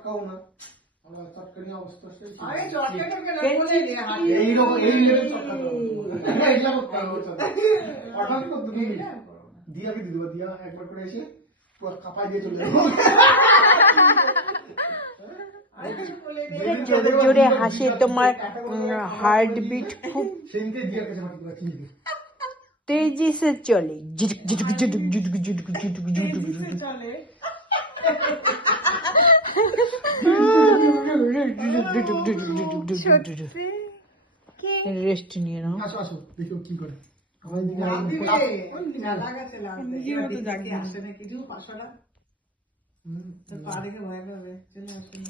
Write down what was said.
চটকাও না, আমার চটকানি অবস্থা সেই আরে চটকানি কেন বলে দে হাতে এই রকম এই লেভেল চটকাতে হবে, এটা করতে হবে হঠাৎ করে তুমি দিয়াকে দিয়ে দেবো, দিয়া একবার করে এসে পুরো কাপাই দিয়ে চলে যাবো। জোরে জোরে হাসে, তোমার हार्टबीट खूब সেদিনকে দিয়ার কাছে মাটি করে কিনে দিই। तेजी से चले, झुटक झुटक झुटक झुटक झुटक झुटक झुटक চলে रेस्ट नहीं है ना। আসো আসো দেখো কি করে আমার দিকে লাভ দিবে ওই দিকে না লাগাছে লাভ নিজেও তো জাগি না। আসে না কিছু পাশলা তো পা দেখে ভয় পাবে চলে আসে